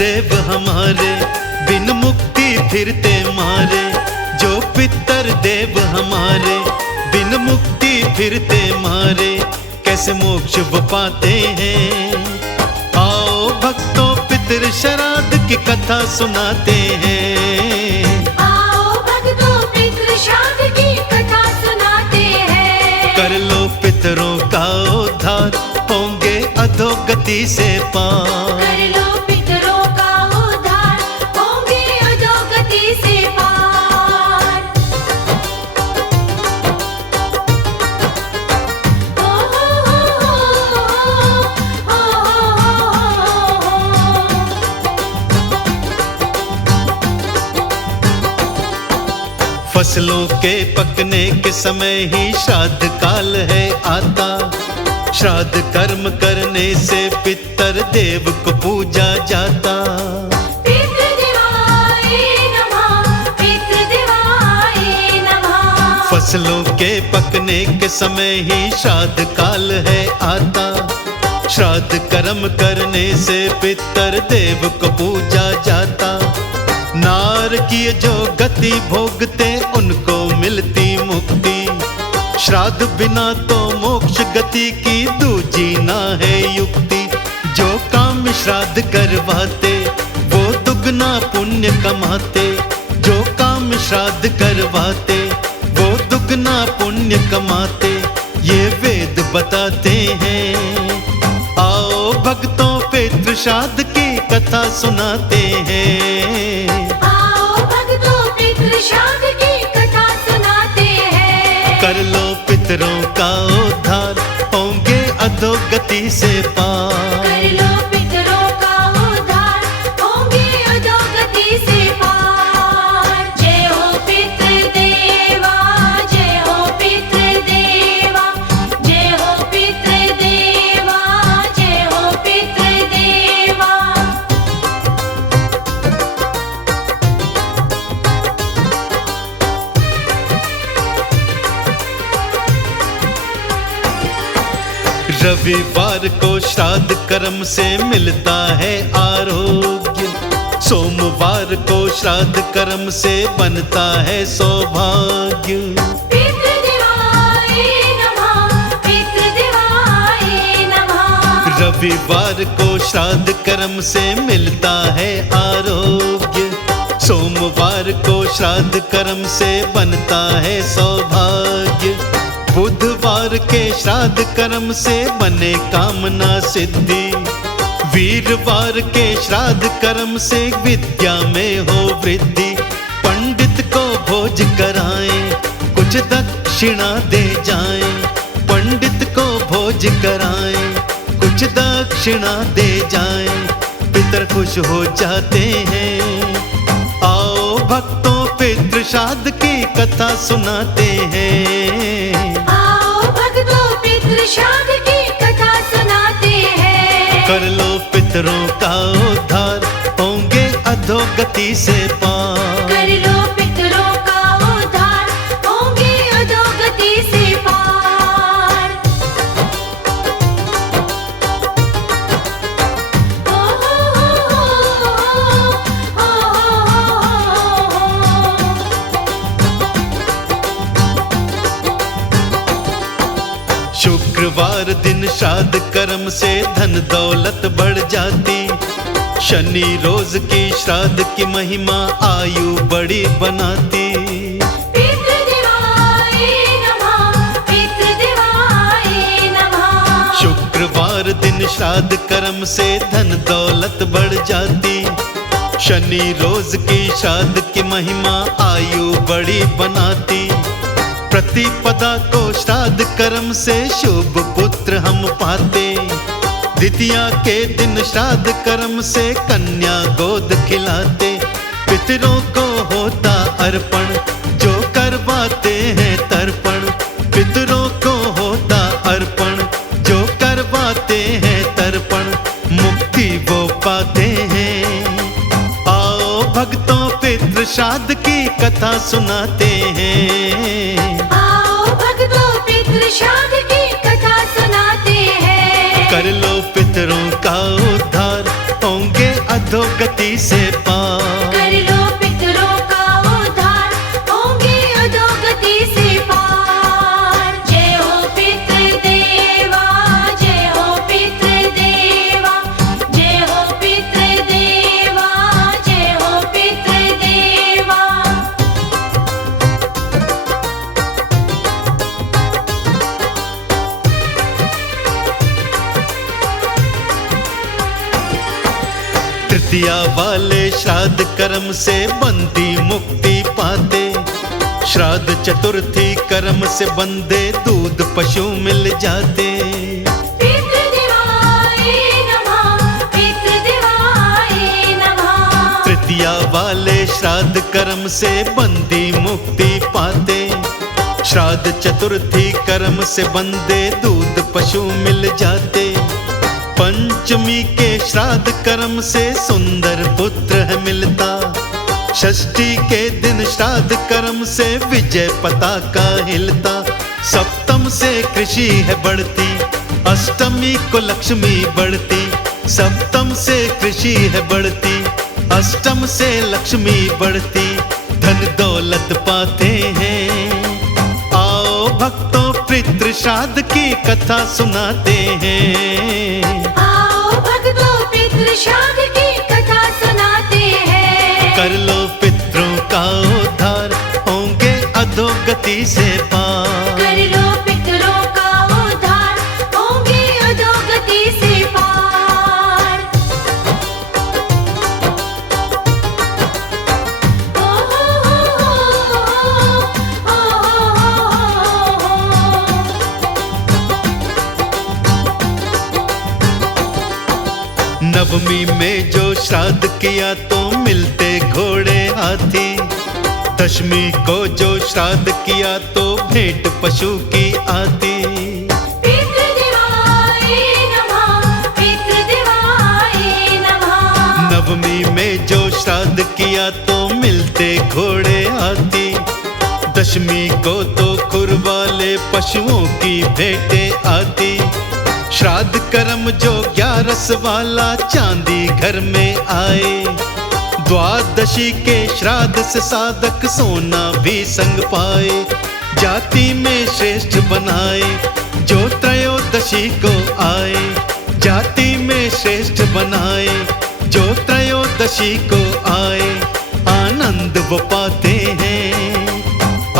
देव हमारे, बिन मुक्ति फिरते मारे। जो पितर देव हमारे, बिन मुक्ति फिरते मारे। कैसे मोक्ष वो पाते हैं? आओ भक्तों पितर श्राद्ध की कथा सुनाते हैं। आओ भक्तों पितृ श्राद्ध की कथा सुनाते हैं। कर लो पितरों का उद्धार, होंगे अधोगति से पार। कर लो पितरों का उद्धार, होंगे अधोगति से पार। ओ फसलों के पकने के समय ही श्राद्ध काल है आता। श्राद्ध कर्म करने से पितर देव को पूजा जाता। पितृदेवाय नमः, पितृदेवाय नमः। फसलों के पकने के समय ही श्राद्ध काल है आता। श्राद्ध कर्म करने से पितर देव को पूजा जाता। नार की जो गति भोगते उनको मिलती मुक्ति। श्राद्ध बिना तो मोक्ष गति की दूजी ना है युक्ति। जो काम श्राद्ध करवाते वो दुगना पुण्य कमाते। जो काम श्राद्ध करवाते वो दुगना पुण्य कमाते। ये वेद बताते हैं। आओ भक्तों पितृ श्राद्ध की कथा सुनाते हैं। आओ भक्तों पितृ श्राद्ध की कथा सुनाते हैं। कर लो पितरों का उद्धार, होंगे अधोगति से पार। कर लो पितरों का उद्धार, होंगे अधोगति से पार। जय हो पितृदेवा, जय हो पितृदेवा, जय हो पितृदेवा, जय हो पितृदेवा। रविवार को श्राद्ध कर्म से मिलता है आरोग्य। सोमवार को श्राद्ध कर्म से बनता है सौभाग्य। पितृदेवाय नमः, पितृदेवाय नमः। रविवार को श्राद्ध कर्म से मिलता है आरोग्य। सोमवार को श्राद्ध कर्म से बनता है सौभाग्य। बुधवार के श्राद्ध कर्म से बने कामना सिद्धि। वीरवार के श्राद्ध कर्म से विद्या में हो वृद्धि। पंडित को भोज कराएं, कुछ दक्षिणा दे जाएं। पंडित को भोज कराएं, कुछ दक्षिणा दे जाएं। पितर खुश हो जाते हैं। आओ भक्तों पितृ श्राद्ध की कथा सुनाते हैं। आओ भक्तों पितृ श्राद्ध की कथा सुनाते हैं। कर लो पितरों का उद्धार, होंगे अधोगति से पार। कर लो पितरों का उद्धार, होंगे अधोगति से पार। ओ शुक्रवार दिन श्राद्ध कर्म से धन दौलत बढ़ जाती। शनि रोज की श्राद्ध की महिमा आयु बड़ी बनाती। पितृदेवाय नमः, पितृदेवाय नमः। शुक्रवार दिन श्राद्ध कर्म से धन दौलत बढ़ जाती। शनि रोज की श्राद्ध की महिमा आयु बड़ी बनाती। प्रतिपदा को श्राद्ध कर्म से शुभ पुत्र हम पाते। द्वितीया के दिन श्राद्ध कर्म से कन्या गोद खिलाते। पितरों को होता अर्पण, जो करवाते हैं तर्पण। पितरों को होता अर्पण, जो करवाते हैं तर्पण। मुक्ति वो पाते हैं। आओ भक्तों पितृ श्राद्ध की कथा सुनाते हैं। आओ भक्तों पितृ श्राद्ध की कथा सुनाते हैं। कर लो पितरों का उद्धार, होंगे अधोगति से पार। कर लो पितरों का उद्धार, होंगे अधोगति से पार। जय हो पितृदेवा, जय हो पितृदेवा, जय हो पितृदेवा, जय हो पितृदेवा। तृतीया वाले श्राद्ध कर्म से बंदी मुक्ति पाते। श्राद्ध चतुर्थी कर्म से बंदे दूध पशु मिल जाते। पितृदेवाय नमः, पितृदेवाय नमः। तृतीया वाले श्राद्ध कर्म से बंदी मुक्ति पाते। श्राद्ध चतुर्थी कर्म से बंदे दूध पशु मिल जाते। पंचमी के श्राद्ध कर्म से सुंदर पुत्र है मिलता। षष्ठी के दिन श्राद्ध कर्म से विजय पताका हिलता। सप्तम से कृषि है बढ़ती, अष्टमी को लक्ष्मी बढ़ती। सप्तम से कृषि है बढ़ती, अष्टम से लक्ष्मी बढ़ती। धन दौलत पाते हैं। आओ भक्तों पितृ श्राद्ध की कथा सुनाते हैं। आओ भक्तों पितृ श्राद्ध की कथा सुनाते हैं। कर लो पितरों का उद्धार, होंगे अधोगति से पार। कर लो पितरों का उद्धार, होंगे अधोगति से पार। ओ नवमी में जो श्राद्ध किया तो मिलते घोड़े हाथी। दशमी को जो श्राद्ध किया तो भेंट पशु की आती। पितृदेवाय नमः, पितृदेवाय नमः। नवमी में जो श्राद्ध किया तो मिलते घोड़े हाथी। दशमी को तो खुर वाले पशुओं की भेंटें आती। श्राद्ध कर्म जो 11 वाला चांदी घर में आए। द्वादशी के श्राद्ध से साधक सोना भी संग पाए। जाति में श्रेष्ठ बनाए जो त्रयोदशी को आए। जाति में श्रेष्ठ बनाए जो त्रयोदशी को आए। आनंद वो पाते हैं।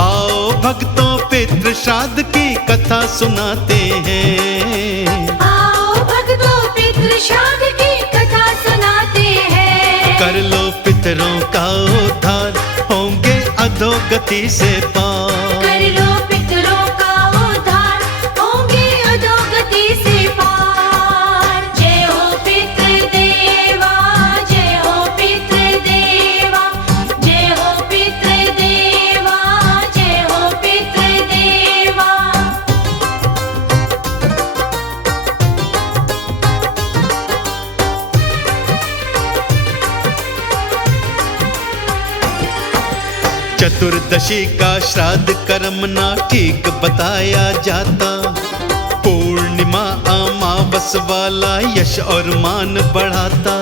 आओ भक्तों पितृ श्राद्ध की कथा सुनाते हैं। आओ भक्तों पितृ श्राद्ध की कथा सुनाते हैं। कर लो पितरों का उद्धार, होंगे अधोगति से पार। कर लो पितरों का उद्धार, होंगे अधोगति से पार। जय हो पितृदेवा, जय हो पितृदेवा, जय हो पितृदेवा, जय हो पितृदेवा। चतुर्दशी का श्राद्ध कर्म ना ठीक बताया जाता। पूर्णिमा अमावस वाला यश और मान बढ़ाता।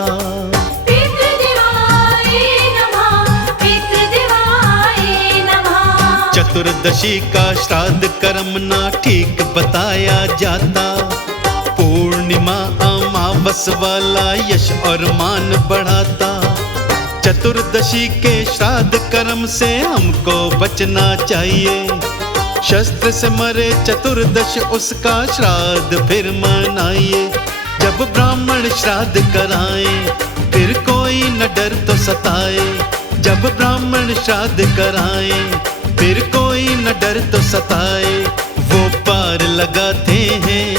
पितृदेवाय नमः, पितृदेवाय नमः। चतुर्दशी का श्राद्ध कर्म ना ठीक बताया जाता। पूर्णिमा अमावस वाला यश और मान बढ़ाता। चतुर्दशी के श्राद्ध कर्म से हमको बचना चाहिए। शस्त्र से मरे चतुर्दश उसका श्राद्ध फिर मनाइए। जब ब्राह्मण श्राद्ध कराए फिर कोई न डर तो सताए। जब ब्राह्मण श्राद्ध कराए फिर कोई न डर तो सताए। वो पार लगाते हैं।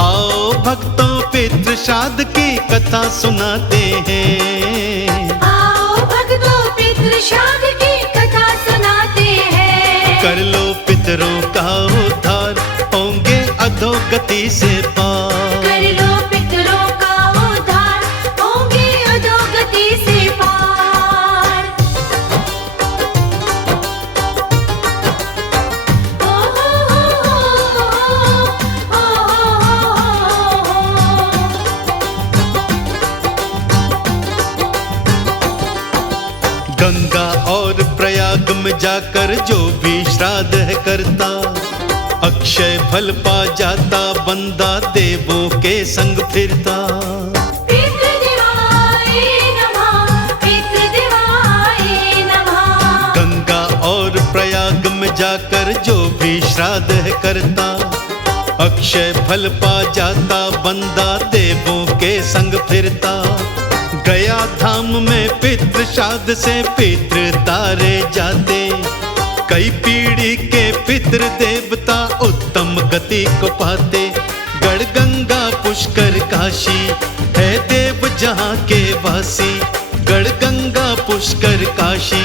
आओ भक्तों पितृ श्राद्ध की कथा सुनाते हैं। आओ भक्तों पितृ श्राद्ध की कथा सुनाते हैं। कर लो पितरों का उद्धार, होंगे अधोगति से पार। कर लो पितरों का उद्धार, होंगे अधोगति से पार। ओ जाकर जो भी श्राद्ध है करता, अक्षय फल पा जाता बंदा देवों के संग फिरता। पितृदेवाय नमः, पितृदेवाय नमः। गंगा और प्रयाग में जाकर जो भी श्राद्ध है करता, अक्षय फल पा जाता बंदा देवों के संग फिरता। गया धाम में पितृ श्राद्ध से पितृ तारे जाते, कई पीढ़ी के पितृ देवता उत्तम गति को पाते। गढ़ गंगा पुष्कर काशी है देव जहाँ के वासी, गढ़ गंगा पुष्कर काशी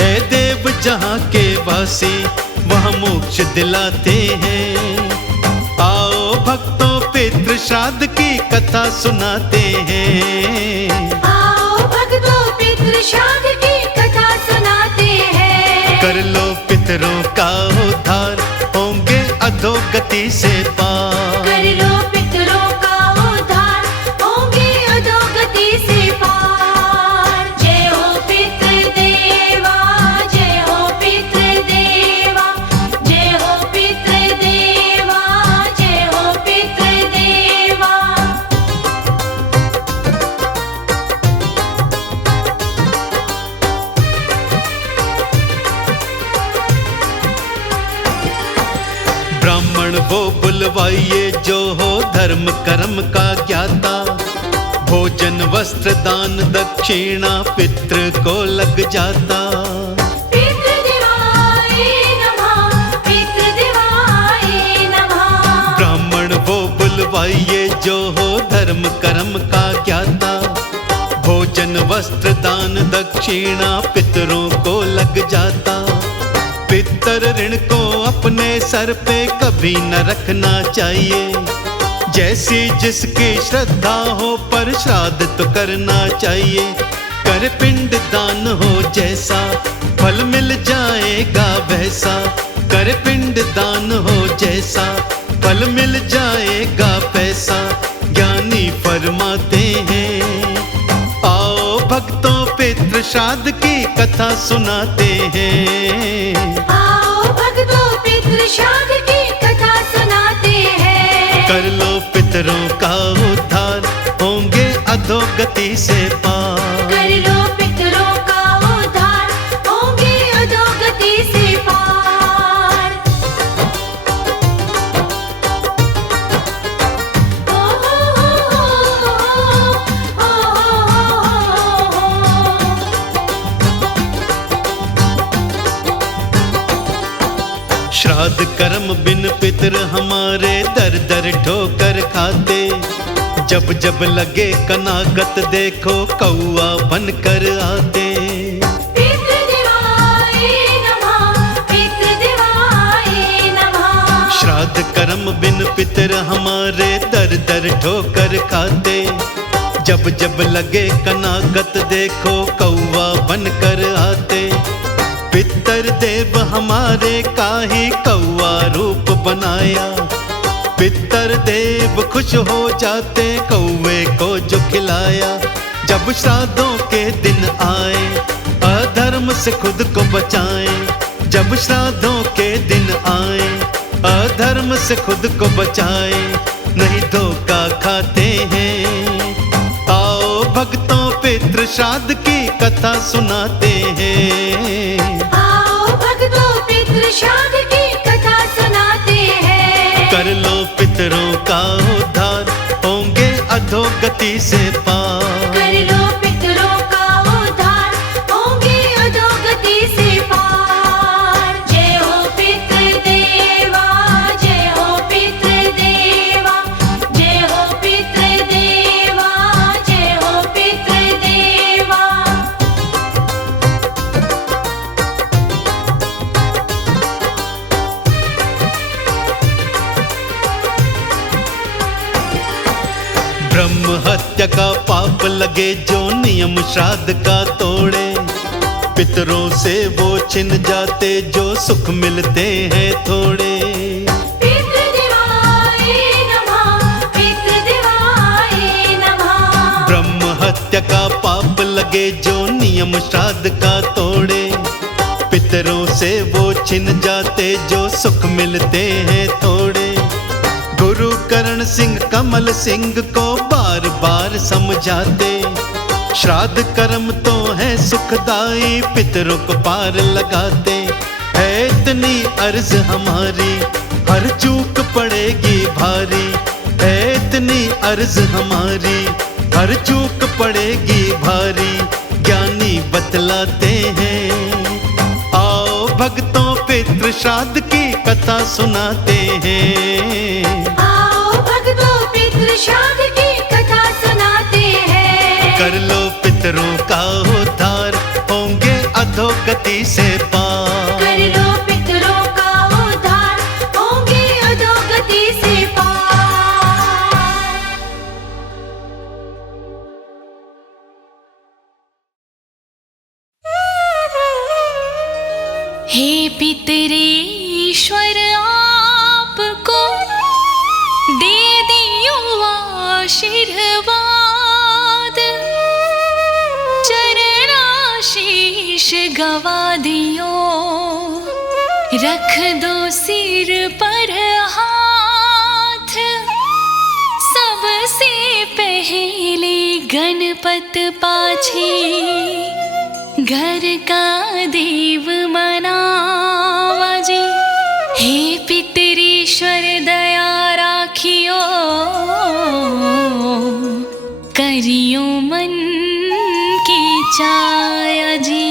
है देव जहाँ के वासी, वह मोक्ष दिलाते हैं। आओ भक्तों पितृ श्राद्ध की कथा सुनाते हैं। आओ भक्तों पितृ श्राद्ध की कथा सुनाते हैं। कर लो पितरों का उद्धार, होंगे अधोगति से पार। कर लो पितरों का उद्धार, होंगे अधोगति से पार। जय हो पितृदेवा, जय हो पितृदेवा, जय हो पितृदेवा, जय हो पितृदेवा। ब्राह्मण वो बुलवाइए जो हो धर्म कर्म का ज्ञाता, भोजन वस्त्र दान दक्षिणा पितृ को लग जाता। पितृदेवाय नमः, पितृदेवाय नमः। ब्राह्मण वो बुलवाइए जो हो धर्म कर्म का ज्ञाता, भोजन वस्त्र दान दक्षिणा पितरों को लग जाता। पितर ऋण को अपने सर पे कभी न रखना चाहिए, जैसी जिसकी श्रद्धा हो पर श्राद्ध तो करना चाहिए। कर पिंड दान हो जैसा फल मिल जाएगा वैसा, कर पिंड दान हो जैसा फल मिल जाएगा पैसा, ज्ञानी फरमाते हैं। आओ भक्तों पितृ श्राद्ध की कथा सुनाते हैं। आओ भक्तों पितृ श्राद्ध की कथा सुनाते हैं। कर लो पितरों का उद्धार, होंगे अधोगति से पार। कर लो पितरों का उद्धार, होंगे अधोगति से पार। ओ हो श्राद्ध कर्म बिन पितर हमारे दर दर ठोकर खाते, जब जब लगे कनाकत देखो कौआ बनकर आते। पितृदेवाय नमः, पितृदेवाय नमः। श्राद्ध कर्म बिन पितर हमारे दर दर ठोकर खाते, जब जब लगे कनाकत देखो कौआ बनकर आते। पितर देव हमारे काहे कौआ रूप बनाया, पितर देव खुश हो जाते कौवे को जो खिलाया। जब श्राद्धों के दिन आए अधर्म से खुद को बचाएं, जब श्राद्धों के दिन आए अधर्म से खुद को बचाए, नहीं धोखा खाते हैं। आओ भक्तों पितृ श्राद्ध की कथा सुनाते हैं। आओ भक्तों पितृ श्राद्ध की कथा सुनाते हैं। कर लो पितरों का उद्धार, होंगे अधोगति से पार। कर लो पितरों का उद्धार, होंगे अधोगति से पार। जय हो पितृदेवा, जय हो पितृदेवा, जय हो पितृदेवा, जय हो पितृदेवा। ब्रह्म हत्या का पाप लगे जो नियम श्राद्ध का तोड़े, पितरों से वो छिन जाते जो सुख मिलते हैं थोड़े। पितृदेवाय नमः, पितृदेवाय नमः। ब्रह्म हत्या का पाप लगे जो नियम श्राद्ध का तोड़े, पितरों से वो छिन जाते जो सुख मिलते हैं थोड़े। गुरु करण सिंह कमल सिंह को बार बार समझाते, श्राद्ध कर्म तो है सुखदाई, पितरों को पार लगाते। है इतनी अर्ज हमारी, हर चूक पड़ेगी भारी। है इतनी अर्ज हमारी, हर चूक पड़ेगी भारी। ज्ञानी बतलाते हैं, आओ भक्तों पितृ श्राद्ध की कथा सुनाते हैं। आओ भक्तों पितृ श्राद्ध की कथा सुनाते हैं। कर लो पितरों का उद्धार, होंगे अधोगति से पार। कर लो पितरों का उद्धार, होंगे अधोगति से पार। हे पितरेश्वर आपको दे दियो आशीर्वाद, चरणाशीष गवा दियो, रख दो सिर पर हाथ। सबसे पहले गणपत पाछे घर का देव मनावा जी। हे पितरेश्वर दया राखियो, करियो मन की चाया जी।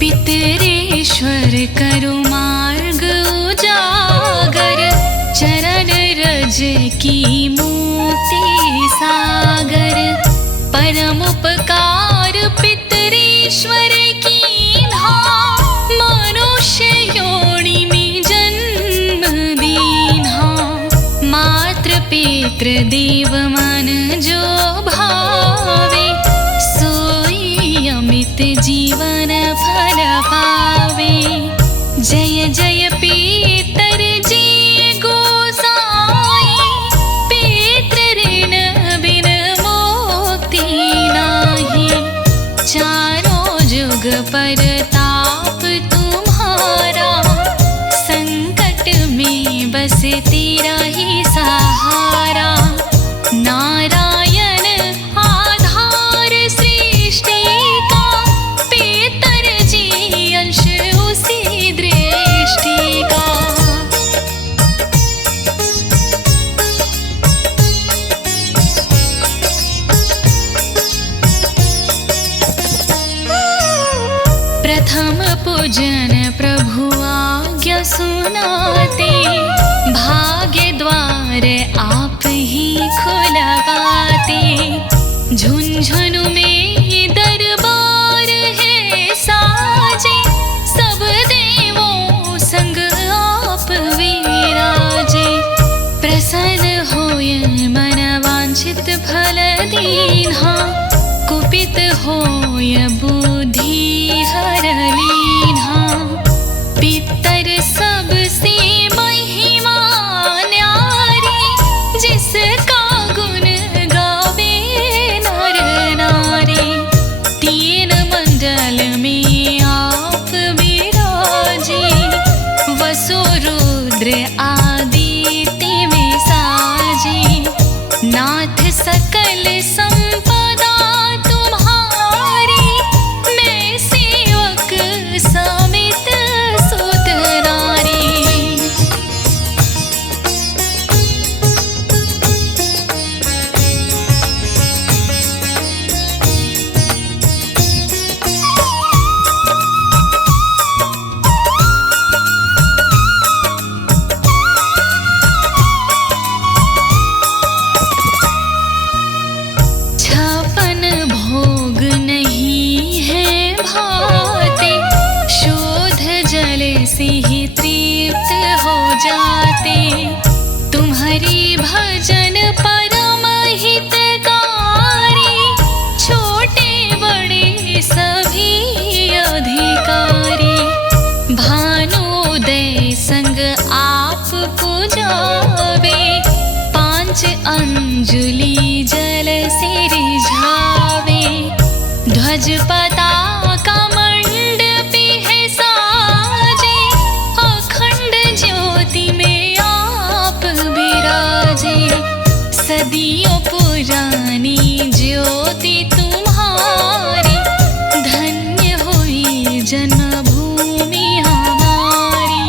पितरेश्वर करो मार्ग उजागर, चरण रज की मोती सागर। परम उपकार पितरेश्वर कीन्हा, मनुष्य योनि में जन्म दीन्हा। मातृ पितृ देव मन जो भावे, सोई अमित जीवन फल पावे। जय जय पितर जी गोसाई, पितृ ऋण बिन मुक्ति नाही। चारों जुग परताप तुम्हारा, संकट में बस तेरा ही सहारा। नारायण आधार सृष्टि का, पितर जी अंश उसी दृष्टि का। प्रथम पूजन प्रभु आज्ञा सुनाते, भाग्य द्वार आप ही खुलवाते। झुंझुनु में दरबार है साजे, सब देवों संग आप विराजे। प्रसन्न होय मन वांछित फल दीन्हा, कुपित होय बुद्धि हर लीन्हा। पितर सबसे महिमा न्यारी, जिसका गुण गावे नर नारी। तीन मंडल में आप विराजे, वसु रुद्र आदित्य में साजे। नाथ सकल संपदा तुम्हारी, मैं सेवक समित सुत नारी। छपन भोग नहीं है भाते, शोध जल से ही तृप्त हो जाते। तुम्हारी भजन परम हित का, पाँच अंजुलि जल से रिझावे, ध्वज पताका मंडपी है साजे, अखंड ज्योति में आप विराजे। सदियों पुरानी ज्योति तुम्हारी, धन्य हुई जन्मभूमि हमारी।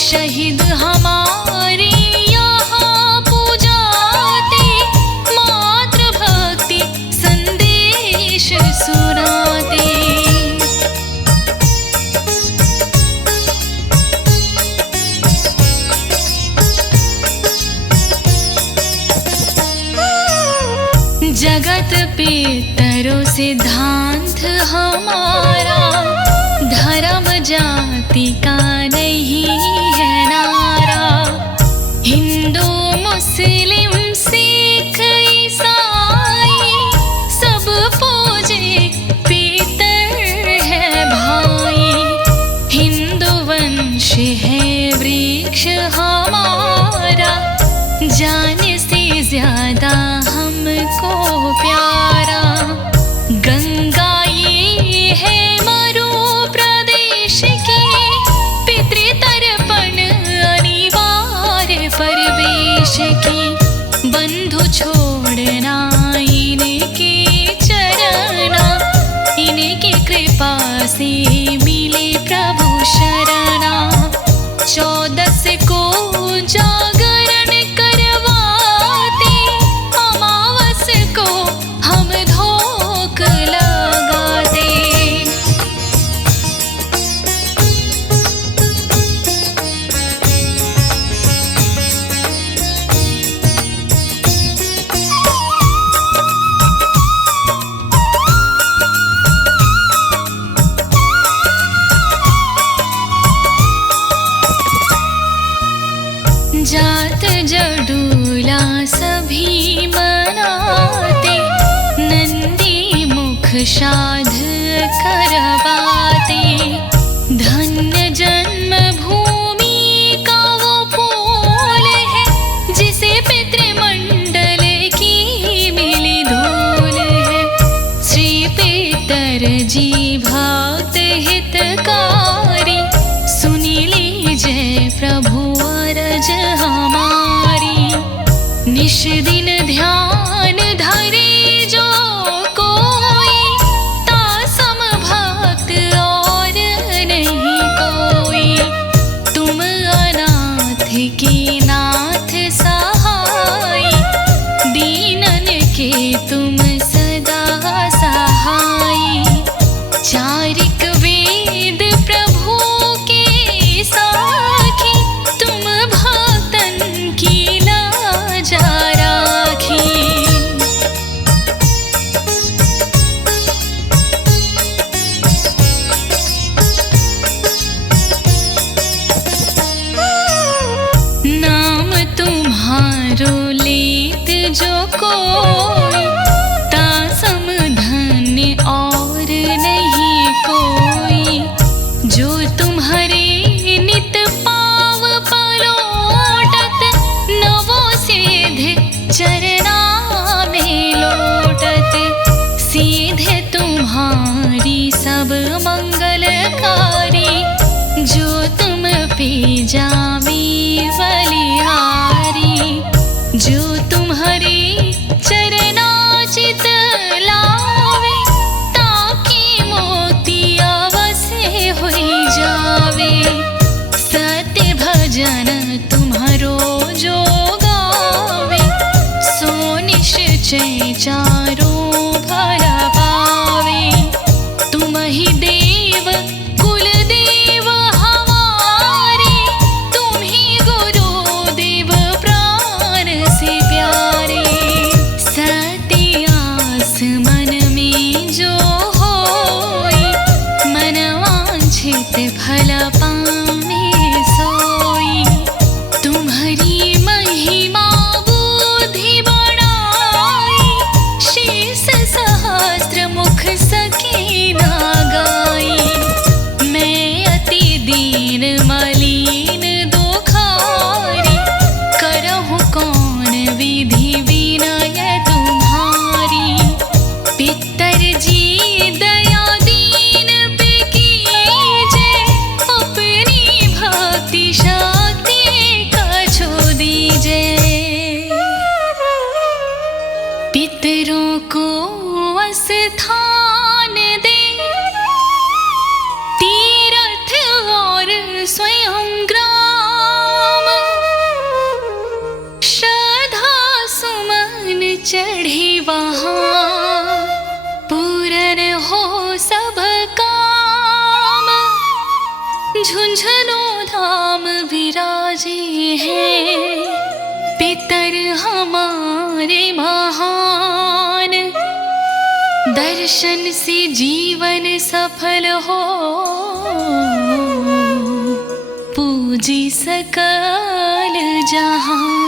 शहीद हमारे यहाँ पूजाते, मातृभक्ति संदेश सुनाते। जगत पितरों सिद्धांत हमारा, धर्म जाति का नहीं है नारा। हिंदू मुस्लिम सिख ईसाई, सब पूजे पितर है भाई। हिंदू वंश है वृक्ष हमारा, जान से ज्यादा हमको प्यारा। गंगा ये है मरु प्रदेश की, पितृतर्पण अनिवार्य परवेश की। बंधु छोड़ना इनके चरना, इनकी कृपा से मिले प्रभु शरणा। 14 को जागरण करवाते, अमावस को हम धोख लगाते। जात जडूला सभी मनाते, नंदी मुख श्राद्ध करवाते। धन्य जन्मभूमि का वो फूल है, जिसे पितृमंडल की मिली धूल है। श्री पितर जी भक्त हितकारी, सुनी लीजिए प्रभु अरज हमारी। निश दिन ध्यान धरे जो कोई, तासम भक्त और नहीं कोई। तुम अनाथ की नाथ सहाय, दीनन के तुम सदा सहाय। चारिक वेद प्रभु के साखी, तुम भक्तन की लाजा राखी। नाम तुम्हारो लेत जो कोई, तासम धन्य और नहीं कोई। जो तुम्हारे नित पाव पलोटत, नवो सीधे चरना में लोटत। सीधे तुम्हारी सब मंगलकारी, जो तुम पे जामी बलिहारी। जो तुम्हारे चरनाचित लावे, ताकि मोती अवश्य हुई जावे। सत्य भजन तुम्हारो जो गावे, सो निश्चय चारों भला पावे। तुम ही देव कुल देव हमारे, तुम ही गुरु देव प्राण से प्यारे। सत्य आस मन में जो होई, मन वांछित फल पावे सोई। तुम्हारी महिमा बुद्धि बढ़ाई, शेष सहस्त्र मुख सकी ना गाई। मैं अति दीन मलिन दुखारी, करहु कौन विधि चढ़ी वहाँ पूरन हो सब काम। झुंझुनू धाम विराजे हैं पितर हमारे महान। दर्शन से जीवन सफल हो पूजी सकल जहां।